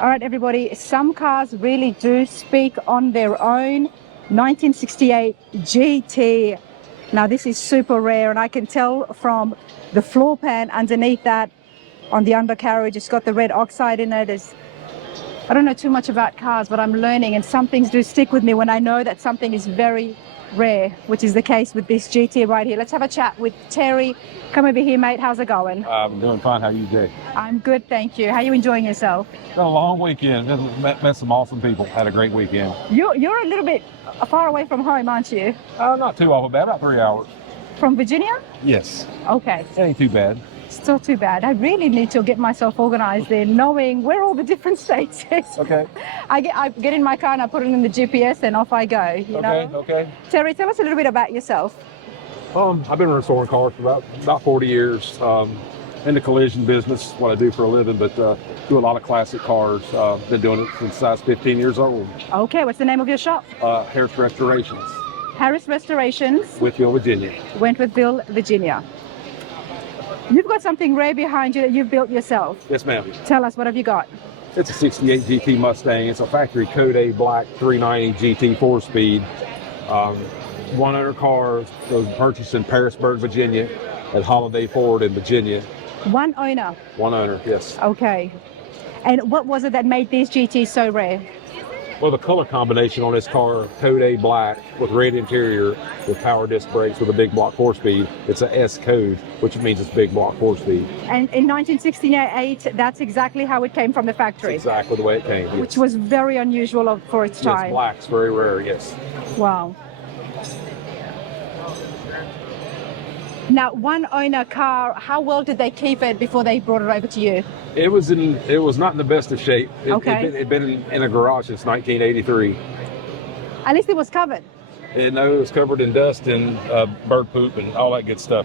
All right, everybody, some cars really do speak on their own. 1968 GT. Now, this is super rare, and I can tell from the floor pan underneath that on the undercarriage, it's got the red oxide in it. I don't know too much about cars, but I'm learning, and some things do stick with me when I know that something is very rare, which is the case with this GT right here. Let's have a chat with Terry. Come over here, mate. How's it going? I'm doing fine. How are you today? I'm good, thank you. How are you enjoying yourself? Been a long weekend. Met some awesome people. Had a great weekend. You're a little bit far away from home, aren't you? Not too awful bad. About 3 hours. From Virginia? Yes. Okay. It ain't too bad. Still too bad. I really need to get myself organized there, knowing where all the different states is. Okay. I get in my car and I put it in the GPS and off I go. You know? Okay. Terry, tell us a little bit about yourself. I've been restoring cars for about 40 years. In the collision business, what I do for a living, but do a lot of classic cars. Been doing it since I was 15 years old. Okay, what's the name of your shop? Harris Restorations. Harris Restorations. Wentworth, Virginia. Wentworthville, Virginia. You've got something rare behind you that you've built yourself. Yes, ma'am. Tell us, what have you got? It's a 68 GT Mustang. It's a factory Code A black 390 GT 4-speed. One owner car was purchased in Parisburg, Virginia, at Holiday Ford in Virginia. One owner? One owner, yes. Okay. And what was it that made these GTs so rare? Well, the color combination on this car, Code A black with red interior with power disc brakes with a big block 4-speed. It's a S code, which means it's big block 4-speed. And in 1968, that's exactly how it came from the factory? That's exactly the way it came, yes. Which was very unusual for its time. Yes, black's very rare, yes. Wow. Now, one owner car, how well did they keep it before they brought it over to you? It was not in the best of shape. It'd been in a garage since 1983. At least it was covered. It was covered in dust and bird poop and all that good stuff.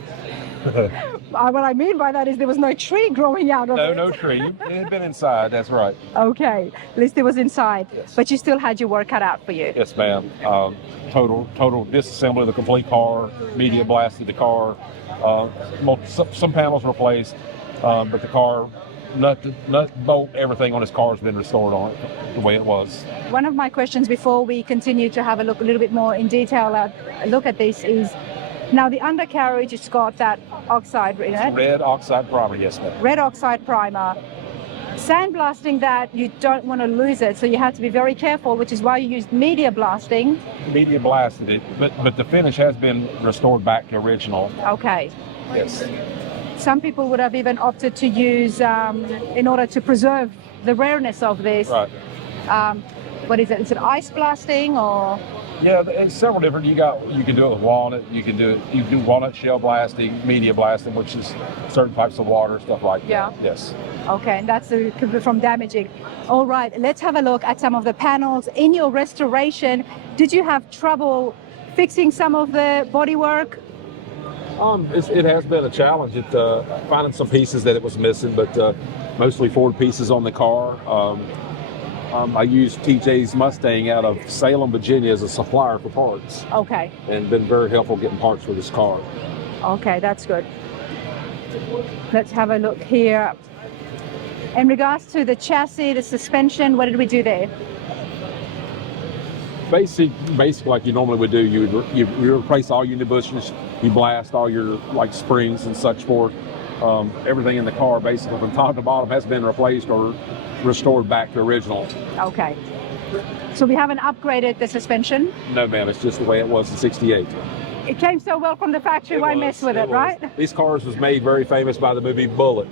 What I mean by that is there was no tree growing out of it. No tree. It had been inside, that's right. Okay, at least it was inside. Yes. But you still had your work cut out for you. Yes, ma'am. Total disassembly of the complete car, media blasted the car, some panels replaced, but the car, nut, bolt, everything on this car has been restored on it the way it was. One of my questions before we continue to have a little bit more in detail look at this is, now the undercarriage has got that oxide in it. Red oxide primer, yes, ma'am. Red oxide primer. Sandblasting that, you don't want to lose it, so you have to be very careful, which is why you used media blasting. Media blasted it, but the finish has been restored back to original. Okay. Yes. Some people would have even opted to use, in order to preserve the rareness of this. Right. What is it? Is it ice blasting or? Yeah, it's several different. You can do it with walnut. You can do walnut shell blasting, media blasting, which is certain types of water, stuff like that. Yes. Okay, and that's from damaging. All right, let's have a look at some of the panels. In your restoration, did you have trouble fixing some of the bodywork? It has been a challenge at finding some pieces that it was missing, but mostly Ford pieces on the car. I used TJ's Mustang out of Salem, Virginia as a supplier for parts. Okay. And been very helpful getting parts for this car. Okay, that's good. Let's have a look here. In regards to the chassis, the suspension, what did we do there? Basic like you normally would do. You replace all your bushings, you blast all your springs and such forth. Everything in the car, basically from top to bottom, has been replaced or restored back to original. Okay. So we haven't upgraded the suspension? No, ma'am. It's just the way it was in '68. It came so well from the factory, why mess with it, right? These cars was made very famous by the movie Bullet.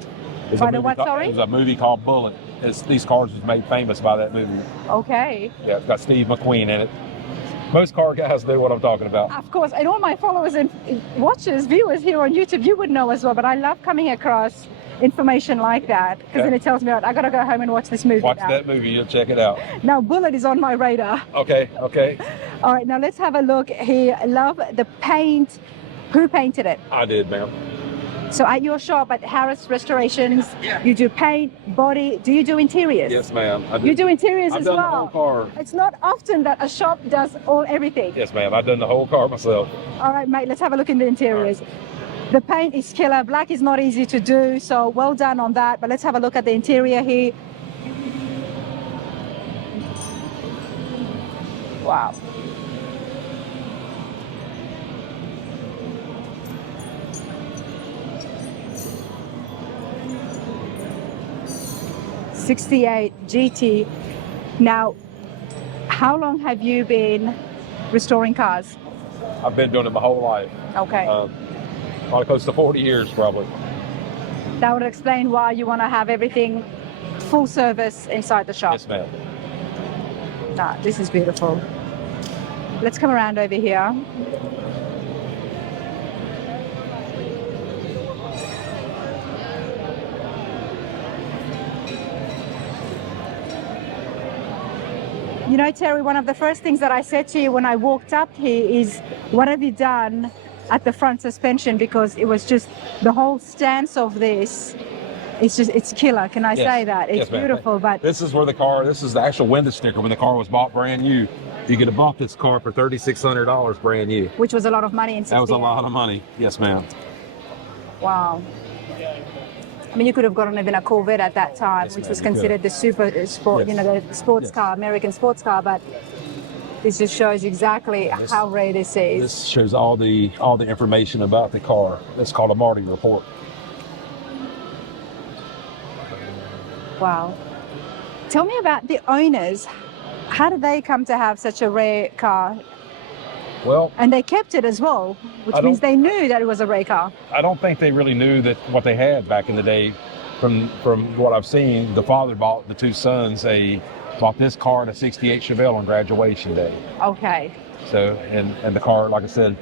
By the what, sorry? There's a movie called Bullet. These cars was made famous by that movie. Okay. Yeah, it's got Steve McQueen in it. Most car guys know what I'm talking about. Of course, and all my followers and watchers, viewers here on YouTube, you would know as well, but I love coming across information like that, because then it tells me, I got to go home and watch this movie. Watch that movie, you'll check it out. Now, Bullet is on my radar. Okay. All right, now let's have a look here. I love the paint. Who painted it? I did, ma'am. So at your shop at Harris Restorations, you do paint, body. Do you do interiors? Yes, ma'am. You do interiors as well? I've done the whole car. It's not often that a shop does everything. Yes, ma'am. I've done the whole car myself. All right, mate, let's have a look in the interiors. Right. The paint is killer. Black is not easy to do, so well done on that. But let's have a look at the interior here. Wow. '68 GT. Now, how long have you been restoring cars? I've been doing it my whole life. Okay. Probably close to 40 years, probably. That would explain why you want to have everything full service inside the shop. Yes, ma'am. Nah, this is beautiful. Let's come around over here. You know, Terry, one of the first things that I said to you when I walked up here is, what have you done at the front suspension? Because it was just the whole stance of this. It's killer. Can I say that? It's yes, ma'am. beautiful, but This is where this is the actual window sticker when the car was bought brand new. You could have bought this car for $3,600 brand new. which was a lot of money in 68. That was a lot of money. Yes, ma'am. Wow. I mean, you could have gotten even a Corvette at that time, Yes, which ma'am, was you could. considered the super sport, Yes. the sports Yes. car, American sports car. But this just shows exactly how rare this is. This shows all the information about the car. It's called a Marty report. Wow. Tell me about the owners. How did they come to have such a rare car? Well, And they kept it as well, which I means don't- they knew that it was a rare car. I don't think they really knew that what they had back in the day. From what I've seen, the father bought the two sons bought this car and a '68 Chevelle on graduation day. Okay. So and the car, like I said,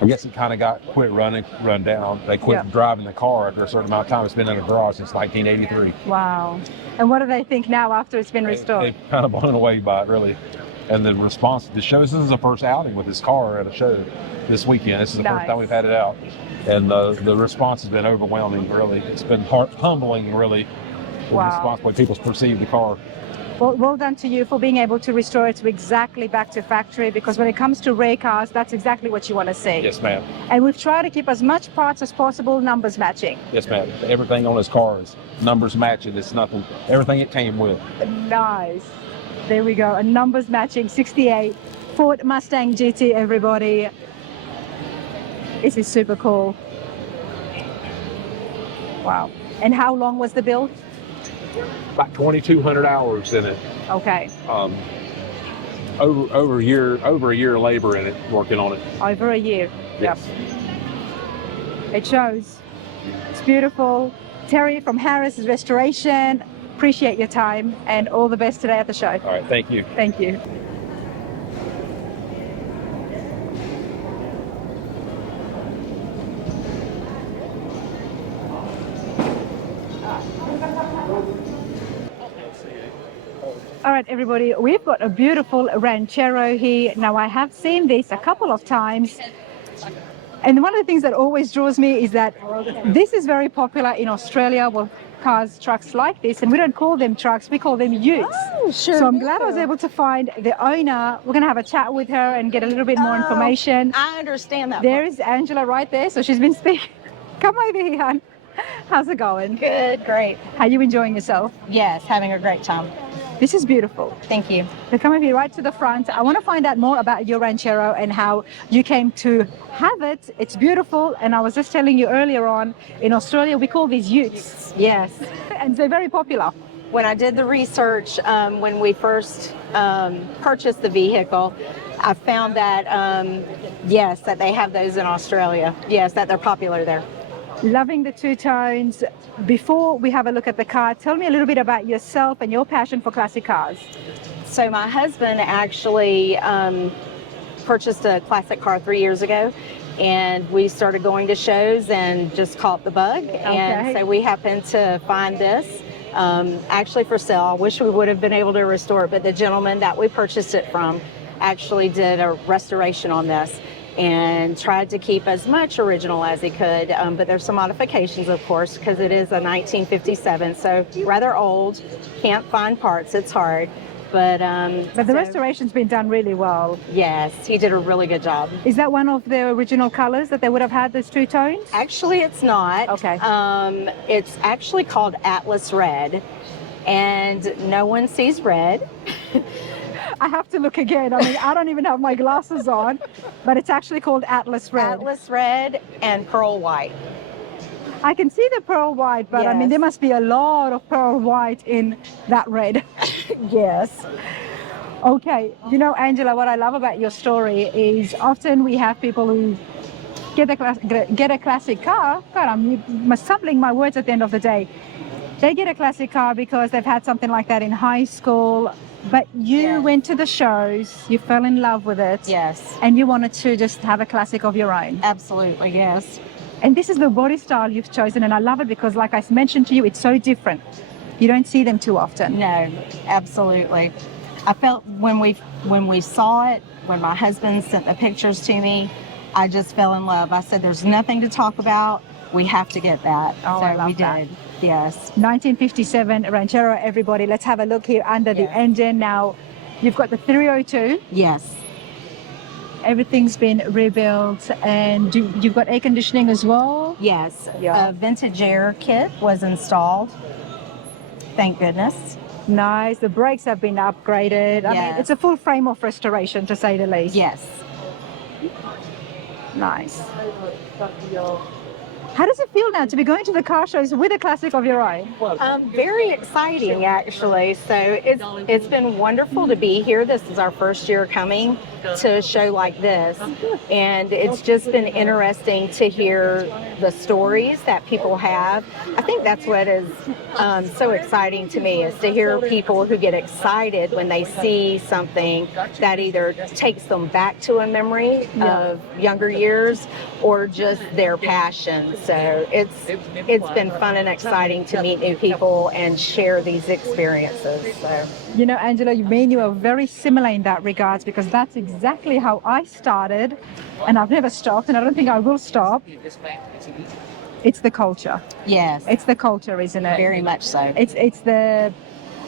I guess it kind of got run down. They quit Yeah. driving the car after a certain amount of time. It's been in a garage since 1983. Wow. And what do they think now after it's been restored? They're kind of blown away by it, really. And the response to the shows, this is the first outing with this car at a show this weekend. This is the first time we've had it out. And the response has been overwhelming, really. It's been humbling, really, the Wow. response, when people perceive the car. Well done to you for being able to restore it to exactly back to factory, because when it comes to rare cars, that's exactly what you want to see. Yes, ma'am. And we've tried to keep as much parts as possible, numbers matching. Yes, ma'am. Everything on this car is numbers matching. It's nothing, everything it came with. Nice. There we go. A numbers matching '68 Ford Mustang GT, everybody. This is super cool. Wow. And how long was the build? About 2,200 hours in it. Okay. Over a year of labor in it, working on it. Over a year. Yes. Yep. It shows. It's beautiful. Terry from Harris Restoration, appreciate your time and all the best today at the show. All right, thank you. Thank you. All right, everybody, we've got a beautiful Ranchero here. Now, I have seen this a couple of times. And one of the things that always draws me is that this is very popular in Australia. Well, cars, trucks like this, and we don't call them trucks, we call them utes. Oh, sure. So I'm glad I was able to find the owner. We're going to have a chat with her and get a little bit more information. I understand that. There is Angela right there. So she's been speaking. Come over here, hon. How's it going? Good, great. Are you enjoying yourself? Yes, having a great time. This is beautiful. Thank you. So come over here right to the front. I want to find out more about your Ranchero and how you came to have it. It's beautiful. And I was just telling you earlier on, in Australia, we call these utes. Yes. And they're very popular. When I did the research, when we first purchased the vehicle, I found that, yes, that they have those in Australia. Yes, that they're popular there. Loving the two tones. Before we have a look at the car, tell me a little bit about yourself and your passion for classic cars. So my husband actually purchased a classic car 3 years ago, and we started going to shows and just caught the bug. And so we happened to find this actually for sale. I wish we would have been able to restore it, but the gentleman that we purchased it from actually did a restoration on this and tried to keep as much original as he could, but there's some modifications, of course, because it is a 1957, so rather old. Can't find parts, it's hard. But the restoration's been done really well. Yes, he did a really good job. Is that one of the original colors that they would have had, those two tones? Actually, it's not. Okay. It's actually called Atlas Red, and no one sees red. I have to look again. I mean, I don't even have my glasses on, but it's actually called Atlas Red. Atlas red and pearl white. I can see the pearl white, but I mean, Yes. there must be a lot of pearl white in that red. Yes. Okay, you know, Angela, what I love about your story is often we have people who get a classic car. God, I'm stumbling my words at the end of the day. They get a classic car because they've had something like that in high school, but you Yes. went to the shows, you fell in love with it. Yes. And you wanted to just have a classic of your own. Absolutely, yes. And this is the body style you've chosen, and I love it because, like I mentioned to you, it's so different. You don't see them too often. No, absolutely. I felt when we saw it, when my husband sent the pictures to me, I just fell in love. I said, there's nothing to talk about. We have to get that. Oh, so I love we that. did. Yes. 1957 Ranchero, everybody. Let's have a look here under the Yes. engine. Now, you've got the 302. Yes. Everything's been rebuilt, and you've got air conditioning as well. Yes. Yeah. A vintage air kit was installed. Thank goodness. Nice. The brakes have been upgraded. I mean, Yes. it's a full frame of restoration, to say the least. Yes. Nice. How does it feel now to be going to the car shows with a classic of your own? Very exciting, actually. So it's been wonderful to be here. This is our first year coming to a show like this, and it's just been interesting to hear the stories that people have. I think that's what is so exciting to me, is to hear people who get excited when they see something that either takes them back to a memory of younger years or just their passion. So it's been fun and exciting to meet new people and share these experiences. So. You know, Angela, me and you are very similar in that regards, because that's exactly how I started, and I've never stopped, and I don't think I will stop. It's the culture. Yes. It's the culture, isn't it? Very much so. It's the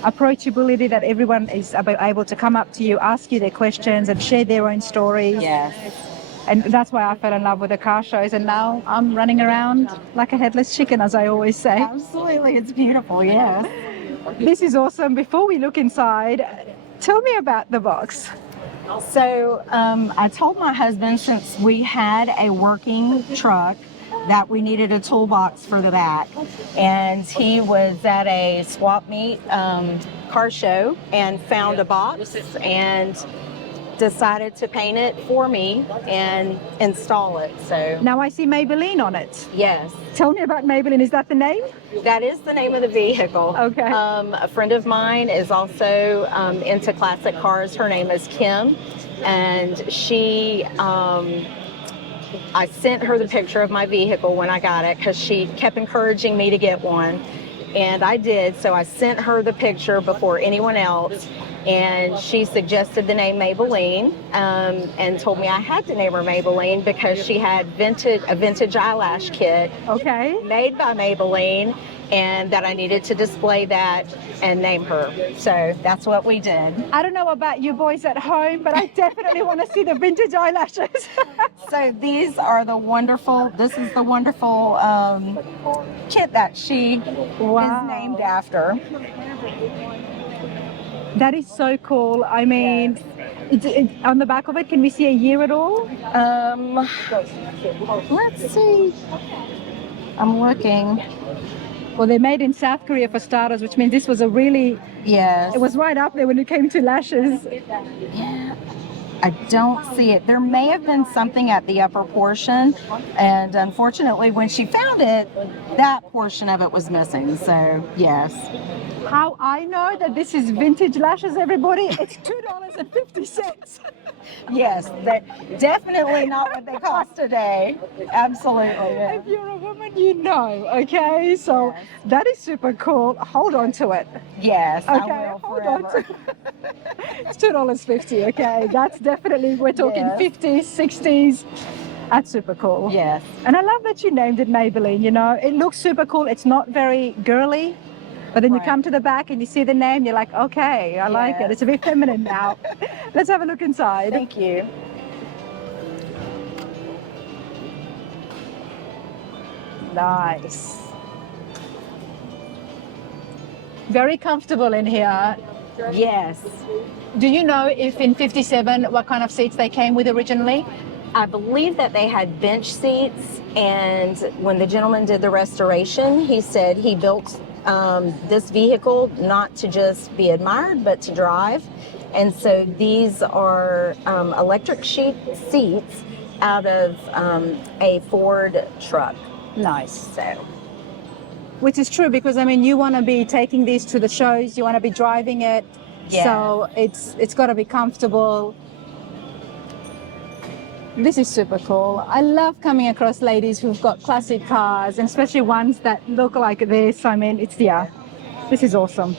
approachability that everyone is able to come up to you, ask you their questions, and share their own stories. Yes. And that's why I fell in love with the car shows, and now I'm running around like a headless chicken, as I always say. Absolutely. It's beautiful. Yes. This is awesome. Before we look inside, tell me about the box. So I told my husband, since we had a working truck, that we needed a toolbox for the back. And he was at a swap meet car show and found a box and decided to paint it for me and install it. So Now I see Maybelline on it. yes, Tell me about Maybelline. Is that the name? that is the name of the vehicle. Okay. A friend of mine is also into classic cars. Her name is Kim, and I sent her the picture of my vehicle when I got it, because she kept encouraging me to get one, and I did. So I sent her the picture before anyone else, and she suggested the name Maybelline, and told me I had to name her Maybelline because she had a vintage eyelash kit Okay. made by Maybelline, and that I needed to display that and name her. So that's what we did. I don't know about you boys at home, but I definitely want to see the vintage eyelashes. So this is the wonderful kit that she Wow. is named after. That is so cool. I mean, on the back of it, can we see a year at all? Let's see. I'm looking. Well, they're made in South Korea for starters, which means this was it was right up there when it came to lashes. Yeah. I don't see it. There may have been something at the upper portion, and unfortunately when she found it, that portion of it was missing. So yes. How I know that this is vintage lashes, everybody? It's $2.50. Yes, that definitely not what they cost today. Absolutely. Yeah. If you're a woman, you know, okay? So Yes. that is super cool. Hold on to it. Yes, Okay, I will hold on forever. to it. It's $2.50, okay? That's definitely, we're talking Yes. 50s, 60s. That's super cool. Yes. And I love that you named it Maybelline, you know? It looks super cool. It's not very girly. But then you Right. come to the back and you see the name, you're like, okay, I like it. Yes. It's a bit feminine now. Let's have a look inside. Thank you. Nice. Very comfortable in here. Yes. Do you know if in 57 what kind of seats they came with originally? I believe that they had bench seats, and when the gentleman did the restoration, he said he built this vehicle not to just be admired, but to drive. And so these are electric seats out of a Ford truck. Nice. So, Which is true, because I mean, you want to be taking these to the shows, you want to be driving it, yeah. so it's got to be comfortable. This is super cool. I love coming across ladies who've got classic cars, and especially ones that look like this. I mean, this is awesome.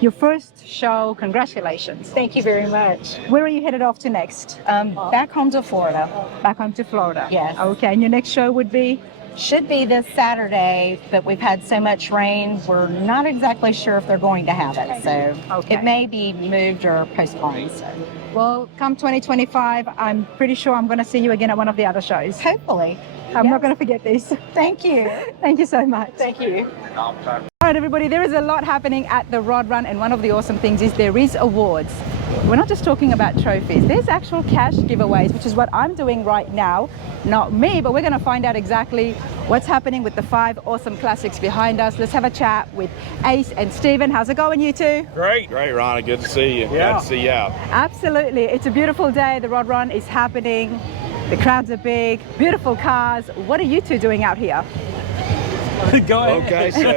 Your first show, congratulations. Thank you very much. Where are you headed off to next? Back home to Florida. Back home to Florida? Yes. Okay, and your next show would be? Should be this Saturday, but we've had so much rain, we're not exactly sure if they're going to have it. So It may be moved or postponed. So. Well, come 2025, I'm pretty sure I'm going to see you again at one of the other shows. Hopefully. I'm not going to forget this. Thank you. Thank you so much. Thank you. All right, everybody, there is a lot happening at the Rod Run, and one of the awesome things is there is awards. We're not just talking about trophies. There's actual cash giveaways, which is what I'm doing right now. Not me, but we're going to find out exactly what's happening with the 5 awesome classics behind us. Let's have a chat with Ace and Steven. How's it going, you two? Great, Ronnie. Good to see you. Yeah. Glad to see you out. Absolutely. It's a beautiful day. The Rod Run is happening. The crowds are big, beautiful cars. What are you two doing out here? Go ahead. Okay, so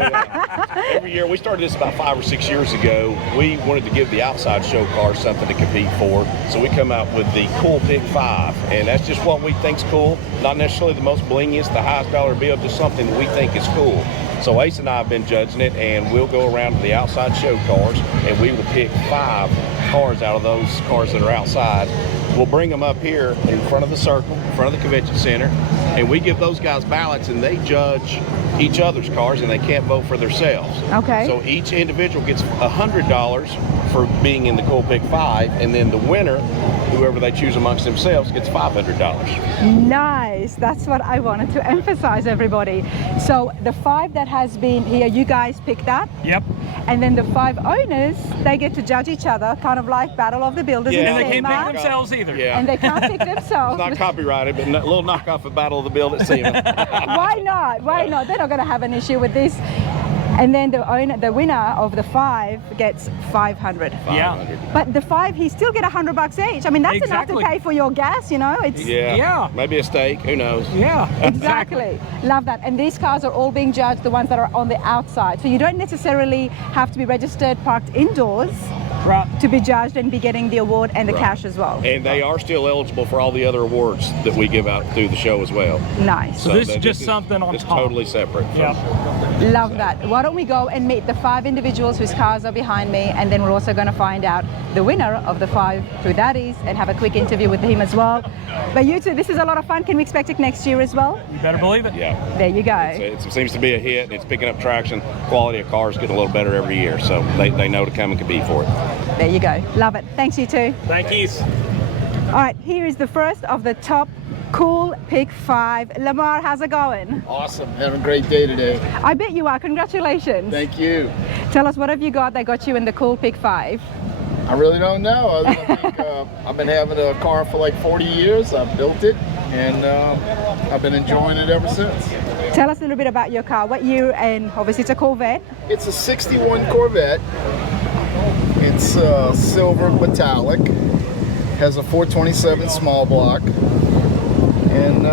every year, we started this about 5 or 6 years ago. We wanted to give the outside show cars something to compete for. So we come out with the Cool Pick 5, and that's just what we think's cool. Not necessarily the most blingiest, the highest dollar bill, just something that we think is cool. So Ace and I have been judging it, and we'll go around to the outside show cars, and we will pick 5 cars out of those cars that are outside. We'll bring them up here in front of the circle, in front of the convention center, and we give those guys ballots, and they judge each other's cars, and they can't vote for themselves. Okay. So each individual gets $100 for being in the Cool Pick 5, and then the winner, whoever they choose amongst themselves, gets $500. Nice. That's what I wanted to emphasize, everybody. So the 5 that has been here, you guys pick that? Yep. And then the 5 owners, they get to judge each other, kind of like Battle of the Builders. Yeah. in And they SEMA. can't pick themselves either. Yeah. And they can't pick themselves. It's not copyrighted, but a little knockoff of Battle of the Build at SEMA. Why not? Why not? They're not going to have an issue with this. And then the winner of the 5 gets 500. Yeah. But the 5, he still get $100 each. I mean, that's Exactly. enough to pay for your gas, you know. It's Yeah. Maybe a steak, who knows? Yeah. Exactly. Love that. And these cars are all being judged, the ones that are on the outside. So you don't necessarily have to be registered, parked indoors Right. to be judged and be getting the award and the cash as well. And they are still eligible for all the other awards that we give out through the show as well. Nice. So this is just something on It's top. totally separate. Yeah. Love that. Why don't we go and meet the 5 individuals whose cars are behind me, and then we're also going to find out the winner of the 5, who that is, and have a quick interview with him as well. But you two, this is a lot of fun. Can we expect it next year as well? You better believe it. Yeah. There you go. It seems to be a hit, and it's picking up traction. Quality of cars getting a little better every year, so they know to come and compete for it. There you go. Love it. Thanks, you two. Thank you. All right, here is the first of the top Cool Pick 5. Lamar, how's it going? Awesome. Having a great day today. I bet you are. Congratulations. Thank you. Tell us, what have you got that got you in the Cool Pick 5? I really don't know. I think I've been having a car for like 40 years. I built it, and I've been enjoying it ever since. Tell us a little bit about your car. What year? And obviously it's a Corvette. It's a 61 Corvette. It's silver metallic. Has a 427 small block. And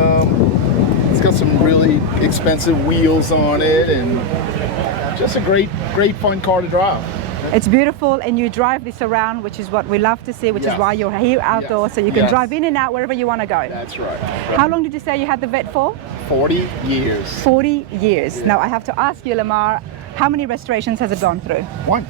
it's got some really expensive wheels on it, and just a great fun car to drive. It's beautiful, and you drive this around, which is what we love to see, which is Yes. why you're here outdoors, so you can Yes. drive in and out wherever you want to go. That's right. How long did you say you had the Vet for? 40 years. 40 years. Now I have to ask you, Lamar, how many restorations has it gone through? One.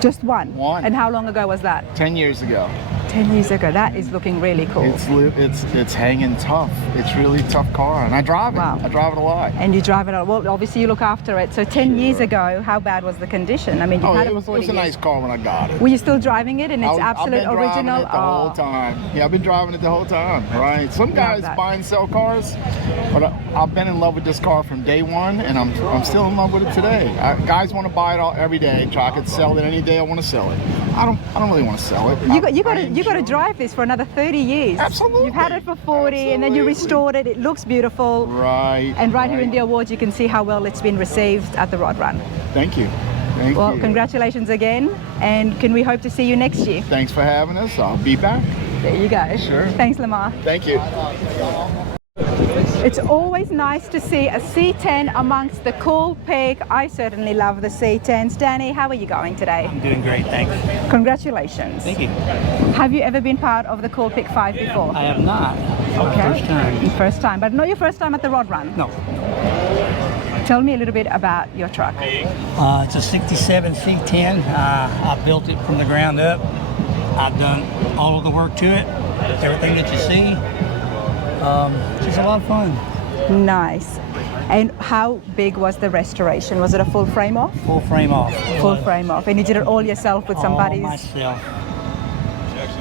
Just one? One. And how long ago was that? 10 years ago. 10 years ago. That is looking really cool. It's hanging tough. It's really tough car, and I drive it. Wow. I drive it a lot. And you drive it a lot. Well, obviously you look after it. So 10 years ago, how bad was the condition? I mean, you had it for 40 It was a nice car when I got it. Were you still driving it in its I've absolute been driving original? it the whole time. Yeah, I've been driving it the whole time. Right. Some guys that. buy and sell cars, but I've been in love with this car from day one, and I'm still in love with it today. Guys want to buy it every day. I could sell it any day I want to sell it. I don't really want to sell it. You got to drive this for another 30 years. Absolutely. You've had it for 40, and then you restored it. It looks beautiful. Right. And right here in the awards, you can see how well it's been received at the Rod Run. Thank you. Thank Well, you. congratulations again, and can we hope to see you next year? Thanks for having us. I'll be back. There you go. Sure. Thanks, Lamar. Thank you. It's always nice to see a C10 amongst the cool pick. I certainly love the C10s. Danny, how are you going today? I'm doing great, thanks. Congratulations. Thank you. Have you ever been part of the Cool Pick 5 before? I have not. Okay. First time. First time, but not your first time at the Rod Run. No. Tell me a little bit about your truck. It's a 67 C10. I built it from the ground up. I've done all of the work to it, everything that you see. It's a lot of fun. Nice. And how big was the restoration? Was it a full frame off? Full frame off. Full frame off. And you did it all yourself with somebody's? All myself.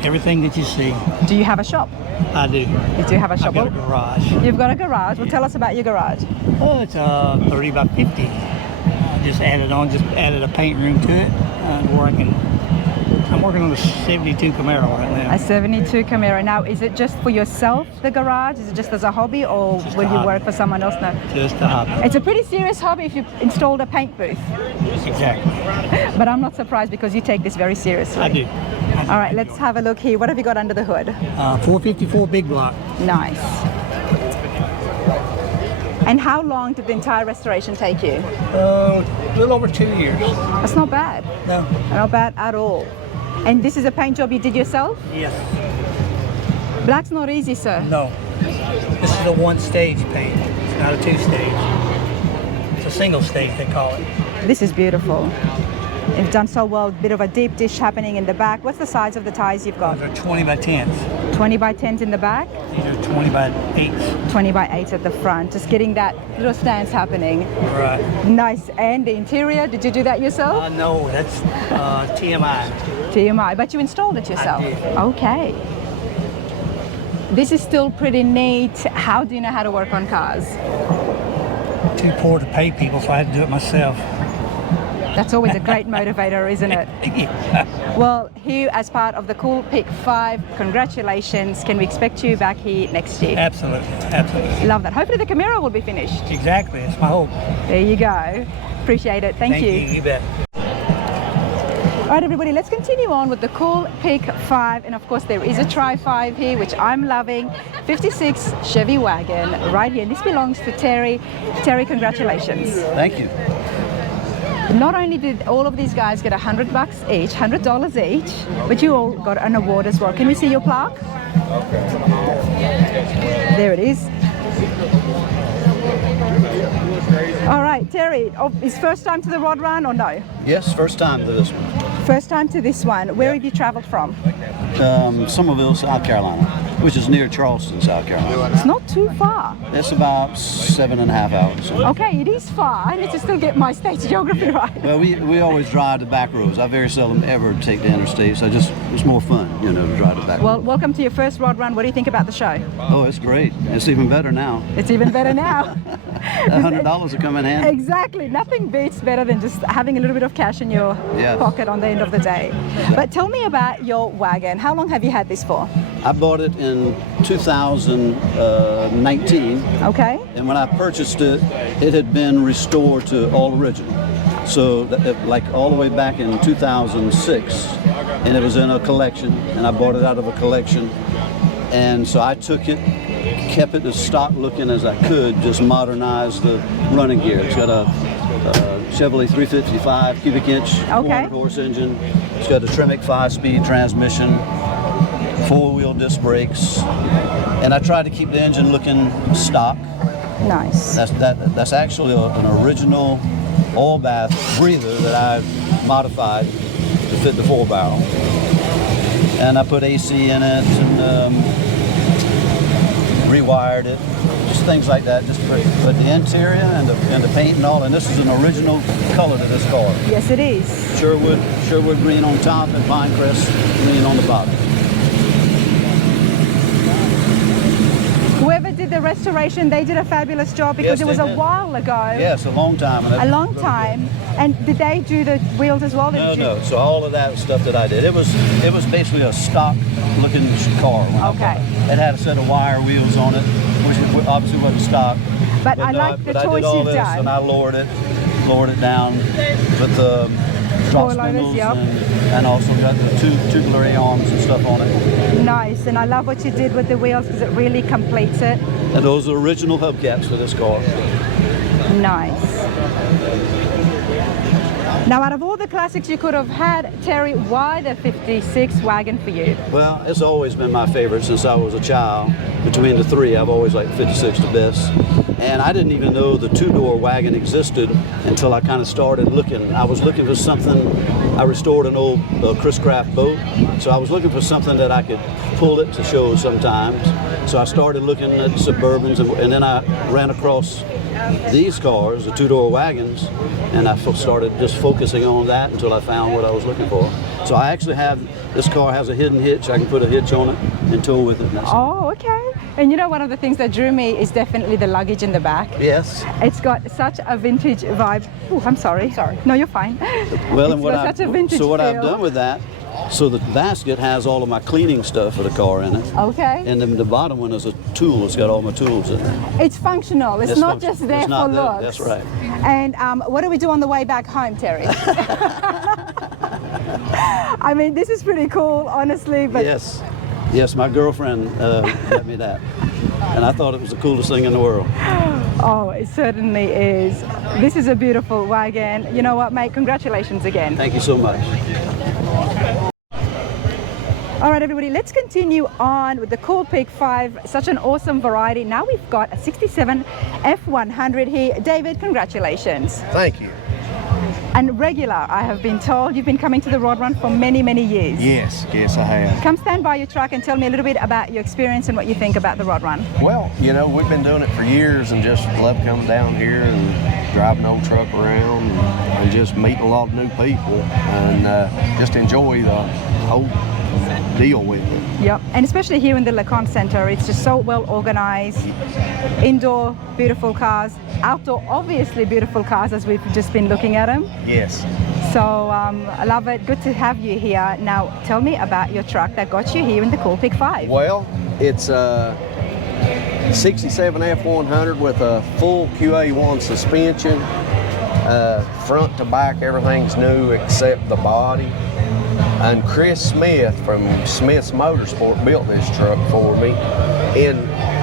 Everything that you see. Do you have a shop? I do. You do have a shop? I've got a garage. You've got a garage. Well, tell us about your garage. Oh, it's 30 by 50. Just added a paint room to it where I'm working on a 72 Camaro right now. A 72 Camaro. Now, is it just for yourself, the garage? Is it just as a hobby, or Just will a you hobby. work for someone else now? Just a hobby. It's a pretty serious hobby if you installed a paint booth. Exactly. But I'm not surprised because you take this very seriously. I do. All right, let's have a look here. What have you got under the hood? 454 big block. Nice. And how long did the entire restoration take you? A little over 2 years. That's not bad. No. Not bad at all. And this is a paint job you did yourself? Yes. Black's not easy, sir. No. This is a one-stage paint. It's not a two-stage. It's a single stage, they call it. This is beautiful. You've done so well. Bit of a deep dish happening in the back. What's the size of the tires you've got? These are 20 by 10s. 20 by 10s in the back, These are 20 by 8s. 20 by 8s at the front. Just getting that little stance happening. Right. Nice. And the interior, did you do that yourself? No, that's TMI. TMI, but you installed it yourself. I did. Okay. This is still pretty neat. How do you know how to work on cars? Too poor to pay people, so I had to do it myself. That's always a great motivator, isn't it? Well, here as part of the Cool Pick 5, congratulations. Can we expect you back here next year? Absolutely, absolutely. Love that. Hopefully the Camaro will be finished. Exactly, it's my hope. There you go. Appreciate it. Thank you. You bet. All right, everybody, let's continue on with the Cool Pick 5. And of course, there is a Tri 5 here, which I'm loving. 56 Chevy wagon right here. And this belongs to Terry. Terry, congratulations. Thank you. Not only did all of these guys get $100 each, $100 each, but you all got an award as well. Can we see your plaque? There it is. All right, Terry, is first time to the Rod Run or no? Yes, first time to this one. First time to this one. Where have you traveled from? Somerville, South Carolina, which is near Charleston, South Carolina. It's not too far. It's about 7.5 hours. Okay, it is far. I need to still get my state's geography right. Well, we always drive the back roads. I very seldom ever take the interstate, so it's more fun, you know, to drive the back Well, roads. welcome to your first Rod Run. What do you think about the show? Oh, it's great. It's even better now. It's even better now. $100 will come in handy. Exactly. Nothing beats better than just having a little bit of cash in your Yes. pocket on the end of the day. But tell me about your wagon. How long have you had this for? I bought it in 2019. Okay. And when I purchased it, it had been restored to all original. So like all the way back in 2006, and it was in a collection, and I bought it out of a collection. And so I took it, kept it as stock looking as I could, just modernize the running gear. It's got a Chevelle 355 cubic inch, 400 horse engine. It's got a Tremec 5-speed transmission, 4-wheel disc brakes, and I tried to keep the engine looking stock. Nice. That's actually an original oil bath breather that I modified to fit the 4-barrel. and I put AC in it and rewired it, just things like that. Just but the interior and the paint and all, and this is an original color to this car. Yes, it is. Sherwood green on top and Pinecrest green on the bottom. Whoever did the restoration, they did a fabulous job because Yes, it was they a did. while ago. Yes, a long time. A long time. And did they do the wheels as well? No. So all of that was stuff that I did. It was basically a stock looking car. When I bought Okay. it. It had a set of wire wheels on it, which obviously wasn't stock. But I like the but choice I did all you've this, done. and I lowered it down with the drop Coil loaders, spindles, yep. and also got the tubular arms and stuff on it. Nice, and I love what you did with the wheels because it really completes it. And those are original hubcaps for this car. Nice. Now, out of all the classics you could have had, Terry, why the 56 wagon for you? Well, it's always been my favorite since I was a child. Between the three, I've always liked 56 the best. And I didn't even know the two-door wagon existed until I kind of started looking. I was looking for something. I restored an old Chris Craft boat, so I was looking for something that I could pull it to shows sometimes. So I started looking at Suburbans, and then I ran across these cars, the two-door wagons, and I started just focusing on that until I found what I was looking for. So I actually have, this car has a hidden hitch. I can put a hitch on it and tow with it. Oh, okay. And you know, one of the things that drew me is definitely the luggage in the back. Yes. It's got such a vintage vibe. Oh, I'm sorry. Sorry. No, you're fine. Well, It's got such a vintage so what I've feel. done with that, so the basket has all of my cleaning stuff for the car in it. Okay. And then the bottom one is a tool. It's got all my tools in it. It's functional. It's not functional. just there It's not for there. looks. That's right. And what do we do on the way back home, Terry? I mean, this is pretty cool, honestly. But Yes, my girlfriend let me that. And I thought it was the coolest thing in the world. oh, it certainly is. This is a beautiful wagon. You know what, mate? Congratulations again. Thank you so much. All right, everybody, let's continue on with the Cool Pig 5. Such an awesome variety. Now we've got a 67 F100 here. David, congratulations. Thank you. And regular, I have been told. You've been coming to the Rod Run for many, many years. Yes, I have. Come stand by your truck and tell me a little bit about your experience and what you think about the Rod Run. Well, you know, we've been doing it for years and just love coming down here and driving an old truck around and just meeting a lot of new people and just enjoy the whole deal with it. Yep, and especially here in the Conte Centre, it's just so well organized. Indoor, beautiful cars. Outdoor, obviously beautiful cars as we've just been looking at them. Yes. So I love it. Good to have you here. Now tell me about your truck that got you here in the Cool Pig 5. Well, it's a 67 F100 with a full QA1 suspension. Front to back, everything's new except the body. And Chris Smith from Smith's Motorsport built this truck for me in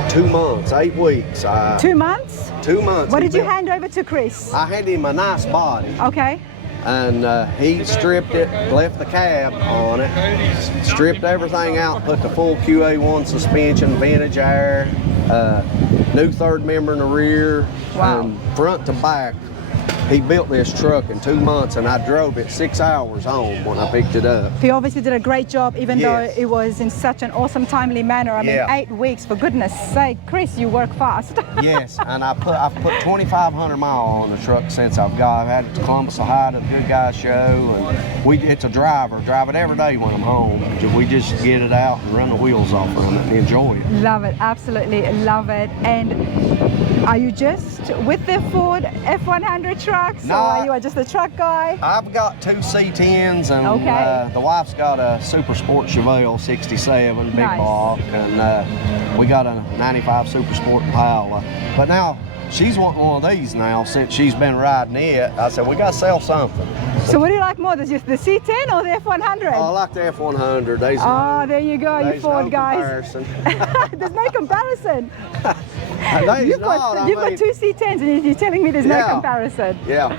2 months, 8 weeks. 2 months? 2 months. What did you hand over to Chris? I handed him a nice body. Okay. And he stripped it, left the cab on it, stripped everything out, put the full QA1 suspension, vintage air, new third member in the rear, and front to back. He built this truck in 2 months, and I drove it 6 hours home when I picked it up. He obviously did a great job, even though it was in such an awesome, timely manner. I mean, 8 weeks, for goodness sake. Chris, you work fast. Yes, and I've put 2,500 miles on the truck since I've had it to Columbus, Ohio, to the Good Guys show, and it's a drive it every day when I'm home. We just get it out and run the wheels off on it and enjoy it. Love it, absolutely love it. And are you just with the Ford F100 trucks, or are you just a truck guy? I've got 2 C10s, and the wife's got a Super Sport Chevelle 67 big block, and we got a 95 Super Sport Impala. But now she's wanting one of these now since she's been riding it. I said, we got to sell something. So what do you like more, the C10 or the F100? Oh, I like the F100. There you go, you Ford guys. There's no comparison. You've got 2 C10s and you're telling me there's no comparison. Yeah.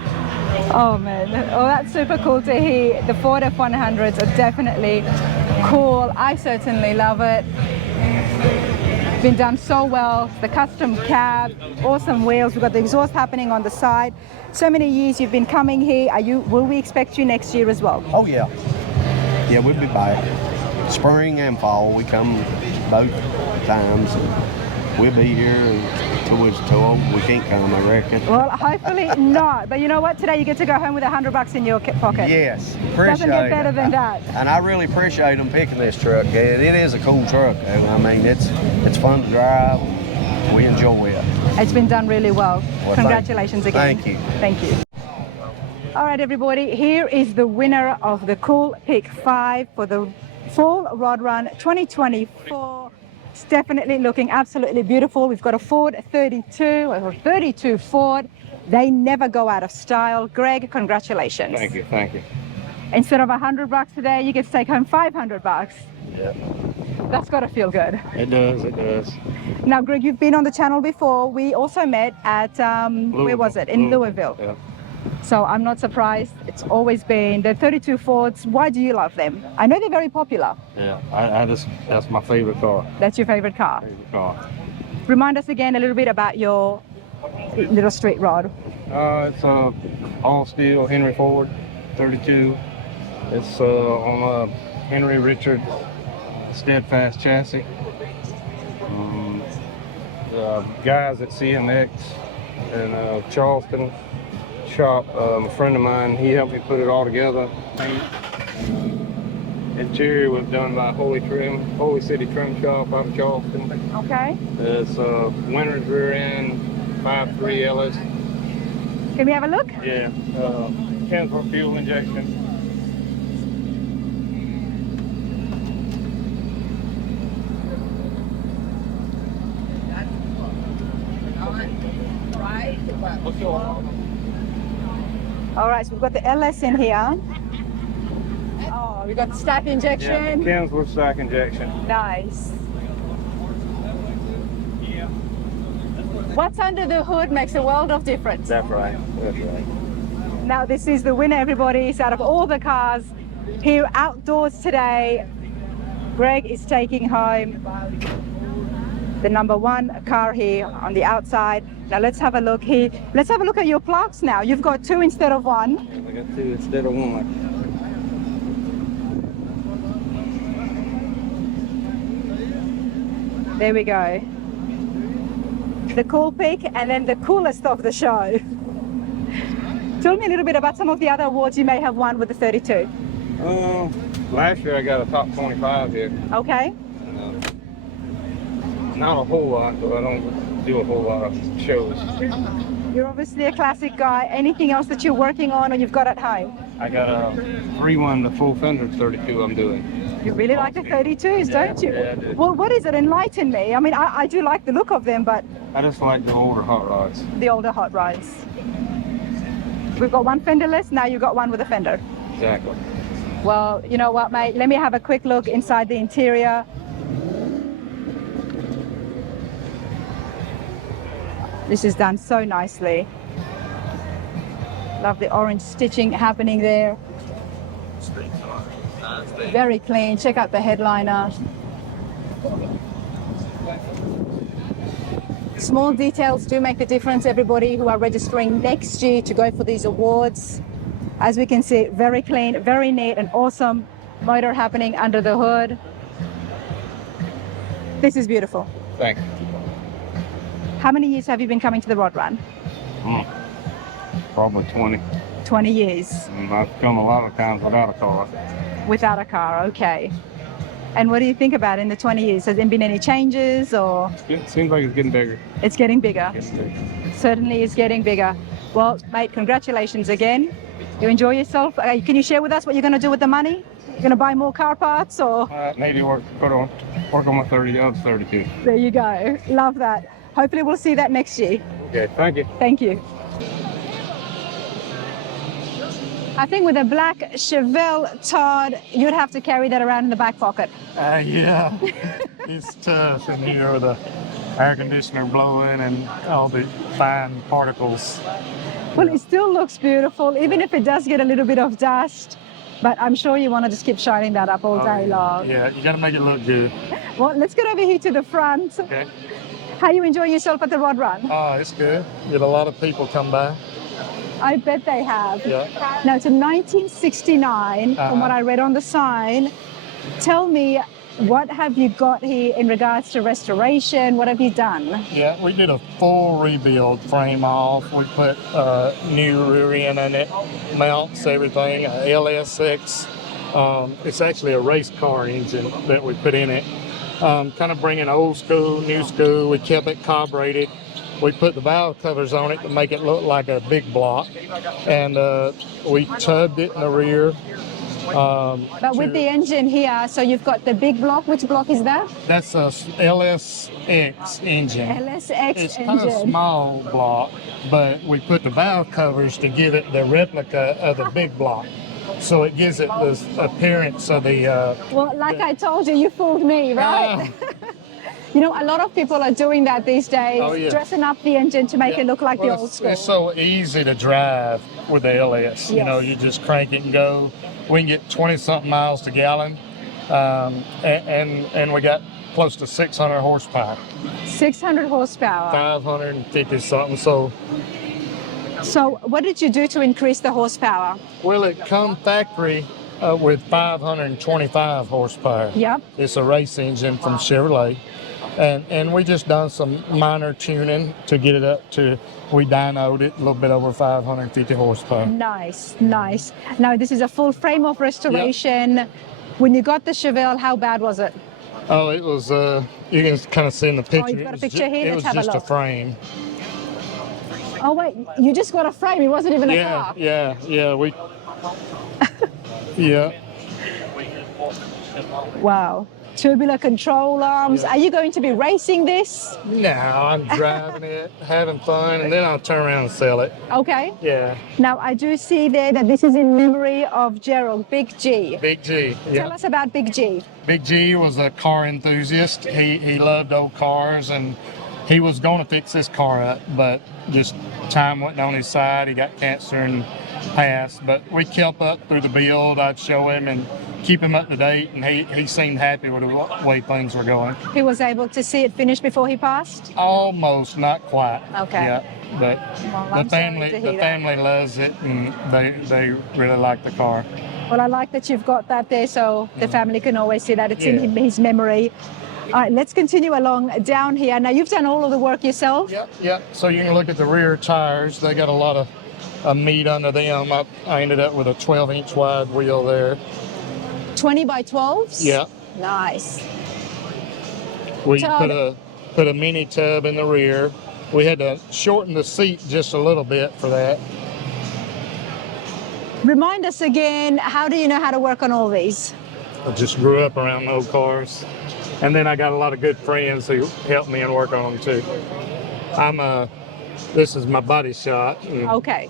Oh man, that's super cool to hear. The Ford F100s are definitely cool. I certainly love it. Been done so well. The custom cab, awesome wheels. We've got the exhaust happening on the side. So many years you've been coming here. Will we expect you next year as well? Oh yeah. Yeah, we'll be back. spring and fall. We come both times. We'll be here until it's told. We can't come, I reckon. Well, hopefully not. But you know what? Today you get to go home with $100 in your pocket. Yes, appreciate Doesn't get better than that. And I really appreciate them picking this truck. It is a cool truck. I mean, it's fun to drive. We enjoy it. It's been done really well. Congratulations again. Thank you. Thank you. All right, everybody. Here is the winner of the Cool Pick 5 for the Fall Rod Run 2024. It's definitely looking absolutely beautiful. We've got a Ford 32 or 32 Ford. They never go out of style. Greg, congratulations. Thank you, thank you. Instead of $100 today, you get to take home $500. Yeah. That's got to feel good. It does, it does. Now, Greg, you've been on the channel before. We also met at, where was it? In Louisville. Yeah. So I'm not surprised. It's always been the 32 Fords. Why do you love them? I know they're very popular. Yeah, that's my favorite car. That's your favorite car. Favorite car. Remind us again a little bit about your little street rod. It's a all steel Henry Ford 32. It's on a Henry Richards steadfast chassis. The guys at CMX and Charleston shop, a friend of mine, he helped me put it all together. Interior was done by Holy City Trim Shop out of Charleston. Okay. It's winter's rear end 5.3 LS. Can we have a look? Yeah. Cans for fuel injection. All right, so we've got the LS in here. Oh, we've got the stack injection. Yeah, cans with stack injection. Nice. What's under the hood makes a world of difference. That's right. That's right. Now, this is the winner, everybody. It's out of all the cars here outdoors today. Greg is taking home the #1 car here on the outside. Now let's have a look here. Let's have a look at your plaques now. You've got 2 instead of 1. I got 2 instead of 1. There we go. The cool pick and then the coolest of the show. Tell me a little bit about some of the other awards you may have won with the 32. Last year I got a top 25 here. Okay. Not a whole lot, but I don't do a whole lot of shows. You're obviously a classic guy. Anything else that you're working on or you've got at home? I got a 3-1, the full fender 32 I'm doing. You really like the 32s, don't you? Yeah, I do. Well, what is it? Enlighten me. I mean, I do like the look of them, but I just like the older hot rods. the older hot rods. We've got 1 fenderless, now you've got 1 with a fender. Exactly. Well, you know what, mate? Let me have a quick look inside the interior. This is done so nicely. Love the orange stitching happening there. Very clean. Check out the headliner. Small details do make a difference, everybody who are registering next year to go for these awards. As we can see, very clean, very neat, and awesome motor happening under the hood. This is beautiful. Thanks. How many years have you been coming to the Rod Run? Probably 20. 20 years. I've come a lot of times without a car. Without a car, okay. And what do you think about in the 20 years? Has there been any changes or? It seems like it's getting bigger. It's getting bigger. Certainly is getting bigger. Well, mate, congratulations again. You enjoy yourself. Can you share with us what you're going to do with the money? You're going to buy more car parts or? Maybe work on my 32. There you go. Love that. Hopefully we'll see that next year. Okay, thank you. Thank you. I think with a black Chevelle Todd, you'd have to carry that around in the back pocket. Yeah, it's tough in here with the air conditioner blowing and all the fine particles. Well, it still looks beautiful, even if it does get a little bit of dust. But I'm sure you want to just keep shining that up all day long. Yeah, you got to make it look good. Well, let's get over here to the front. Okay. How are you enjoying yourself at the Rod Run? Oh, it's good. Get a lot of people come by. I bet they have. Yeah. Now, it's a 1969, from what I read on the sign. tell me, what have you got here in regards to restoration? What have you done? Yeah, we did a full rebuild, frame off. We put new rear end in it, mounts, everything, LS6. It's actually a race car engine that we put in it. Kind of bringing old school, new school. We kept it carbureted. We put the valve covers on it to make it look like a big block. And we tubbed it in the rear. But with the engine here, so you've got the big block. Which block is that? That's a LSX engine. LSX it's engine. kind of small block, but we put the valve covers to give it the replica of the big block. So it gives it the appearance of the... well, like I told you, you fooled me, right? You know, a lot of people are doing that these days, dressing up the engine to make it look like the old school. It's so easy to drive with the LS. You know, you just crank it and go. We can get 20-something miles to gallon, and we got close to 600 horsepower. 600 horsepower. 550-something. So what did you do to increase the horsepower? Well, it come factory with 525 horsepower. Yep. It's a race engine from Chevrolet. And we just done some minor tuning to get it up to, we dynoed it a little bit over 550 horsepower. Nice, nice. Now this is a full frame of restoration. Yep. When you got the Chevelle, how bad was it? Oh, it was, you can kind of see in the picture. Oh, you've got a picture here? It was just a frame. Oh wait, you just got a frame, it wasn't even a car. Yeah, we, Wow. Tubular control arms. Are you going to be racing this? No, I'm driving it, having fun, and then I'll turn around and sell it. Okay. Yeah. Now, I do see there that this is in memory of Gerald, Big G. Big G, yeah. Tell us about Big G. Big G was a car enthusiast. He loved old cars, and he was going to fix this car up, but just time went on his side. He got cancer and passed, but we kept up through the build. I'd show him and keep him up to date, and he seemed happy with the way things were going. He was able to see it finished before he passed? Almost, not quite. Okay. Yeah, but the family loves it, and they really like the car. Well, I like that you've got that there, so the family can always see that it's in his memory. All right, let's continue along down here. Now, you've done all of the work yourself? Yeah. So you can look at the rear tires. They got a lot of meat under them. I ended up with a 12-inch wide wheel there. 20 by 12s? Yeah. Nice. We put a mini tub in the rear. We had to shorten the seat just a little bit for that. Remind us again, how do you know how to work on all these? I just grew up around old cars. And then I got a lot of good friends who helped me and work on them too. This is my body shop. Okay.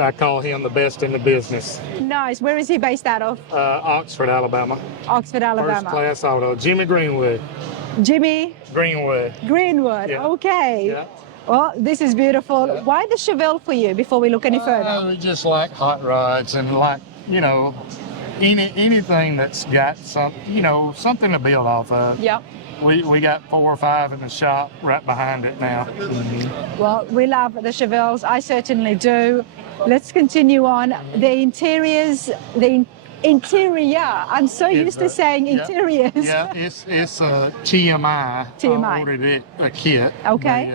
I call him the best in the business. Nice. Where is he based out of? Oxford, Alabama. Oxford, Alabama. First class auto. Jimmy Greenwood. Jimmy? Greenwood. Greenwood. Yeah. Okay. Yeah. Well, this is beautiful. Yeah. Why the Chevelle for you before we look any further? We just like hot rods and like, anything that's got something to build off of. Yep. We got 4 or 5 in the shop right behind it now. Well, we love the Chevelles. I certainly do. Let's continue on. The interiors, interior. I'm so used to saying interiors. Yeah, it's a TMI. I ordered a kit. Okay.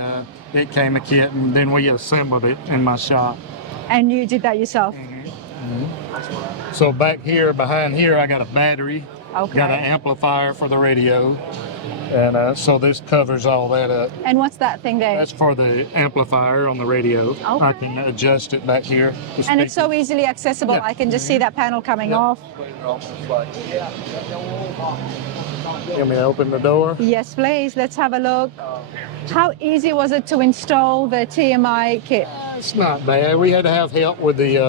It came a kit, and then we assembled it in my shop. And you did that yourself? So back here, behind here, I got a battery. Okay. Got an amplifier for the radio. And so this covers all that up. And what's that thing there? That's for the amplifier on the radio. Okay. I can adjust it back here. And it's so easily accessible. Yeah. I can just see that panel coming off. Let me open the door. Yes, please. Let's have a look. How easy was it to install the TMI kit? It's not bad. We had to have help with the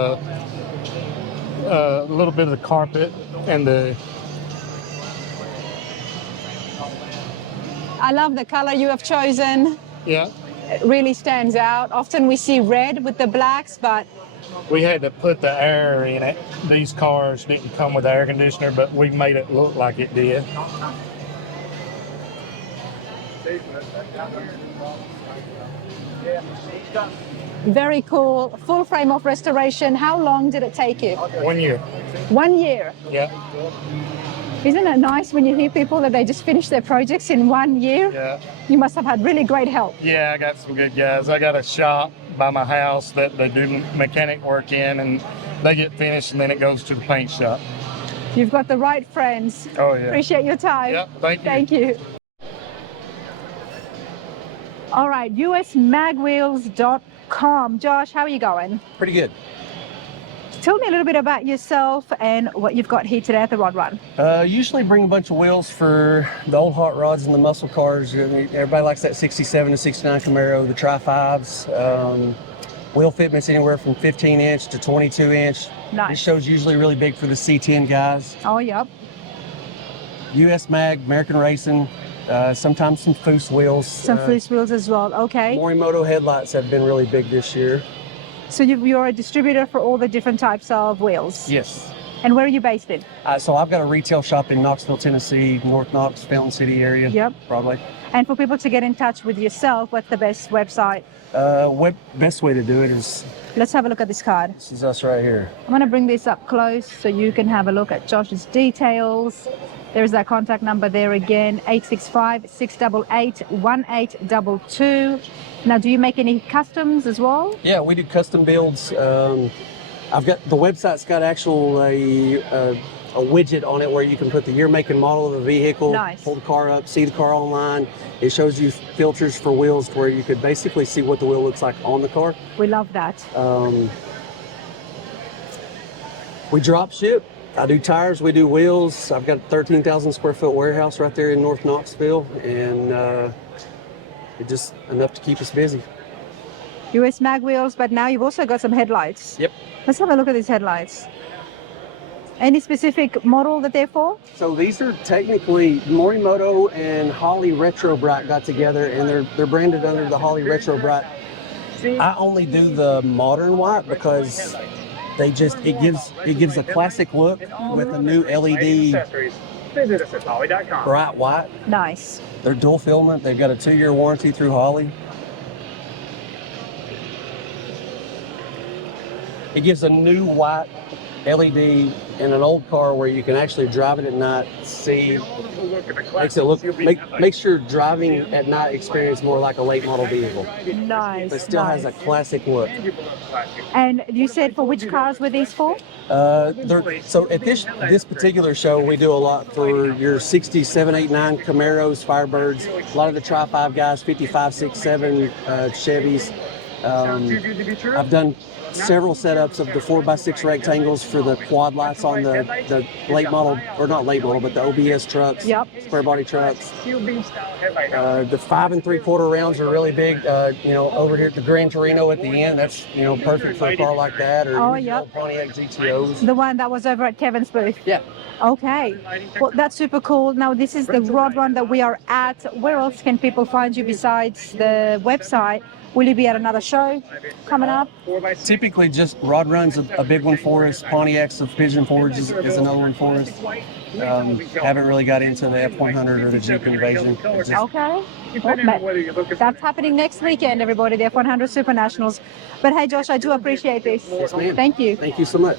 little bit of the carpet and the... I love the color you have chosen. Yeah. It really stands out. Often we see red with the blacks, but... We had to put the air in it. These cars didn't come with air conditioner, but we made it look like it did. Very cool. Full frame off restoration. How long did it take you? 1 year. 1 year. Yeah. Isn't it nice when you hear people that they just finish their projects in 1 year? Yeah. You must have had really great help. Yeah, I got some good guys. I got a shop by my house that they do mechanic work in, and they get finished and then it goes to the paint shop. You've got the right friends. Oh, yeah. Appreciate your time. Yep, thank you. Thank you. All right, usmagwheels.com. Josh, how are you going? Pretty good. Tell me a little bit about yourself and what you've got here today at the Rod Run. Usually bring a bunch of wheels for the old hot rods and the muscle cars. I mean, everybody likes that 67 to 69 Camaro, the Tri-5s. Wheel fitments anywhere from 15 inch to 22 inch. Nice. This show's usually really big for the C10 guys. Oh, yep. US Mag, American Racing, sometimes some Foose wheels. Some Foose wheels as well, okay. Morimoto headlights have been really big this year. So you're a distributor for all the different types of wheels? Yes. And where are you based in? So I've got a retail shop in Knoxville, Tennessee, North Knox, Fountain City area. Yep. Probably. And for people to get in touch with yourself, what's the best website? Best way to do it is, Let's have a look at this card. this is us right here. I'm going to bring this up close so you can have a look at Josh's details. There's that contact number there again, 865-688-1822. Now, do you make any customs as well? Yeah, we do custom builds. I've got the website's got actual a widget on it where you can put the year, make, and model of the vehicle. Nice. Pull the car up, see the car online. It shows you filters for wheels to where you could basically see what the wheel looks like on the car. We love that. We drop ship. I do tires, we do wheels. I've got a 13,000 square foot warehouse right there in North Knoxville, and it's just enough to keep us busy. US mag wheels, but now you've also got some headlights. Yep. Let's have a look at these headlights. Any specific model that they're for? So these are technically Morimoto and Holley Retro Bright got together, and they're branded under the Holley Retro Bright. I only do the modern white because they just it gives a classic look with a new LED bright white. Nice. They're dual filament. They've got a 2-year warranty through Holley. It gives a new white LED in an old car where you can actually drive it at night, see, makes your driving at night experience more like a late model vehicle. Nice. But still has a classic look. And you said for which cars were these for? So at this particular show, we do a lot for your 60, 7, 8, 9 Camaros, Firebirds, a lot of the Tri-5 guys, 55, 6, 7 Chevys. I've done several setups of the 4x6 rectangles for the quad lights on the late model, or not late model, but the OBS trucks, yep. Square body trucks. The 5 3/4 rounds are really big. Over here at the Gran Torino at the end, that's perfect for a car like that, or yep. Pontiac GTOs. The one that was over at Kevin's booth. Yeah. Okay. Well, that's super cool. Now this is the Rod Run that we are at. Where else can people find you besides the website? Will you be at another show coming up? Typically, just Rod Run's a big one for us. Pontiacs of Pigeon Forge is another one for us. Haven't really got into the F100 or the Jeep Invasion. Okay. Well, that's happening next weekend, everybody, the F100 Super Nationals. But hey, Josh, I do appreciate this. Yes, ma'am. Thank you. Thank you so much.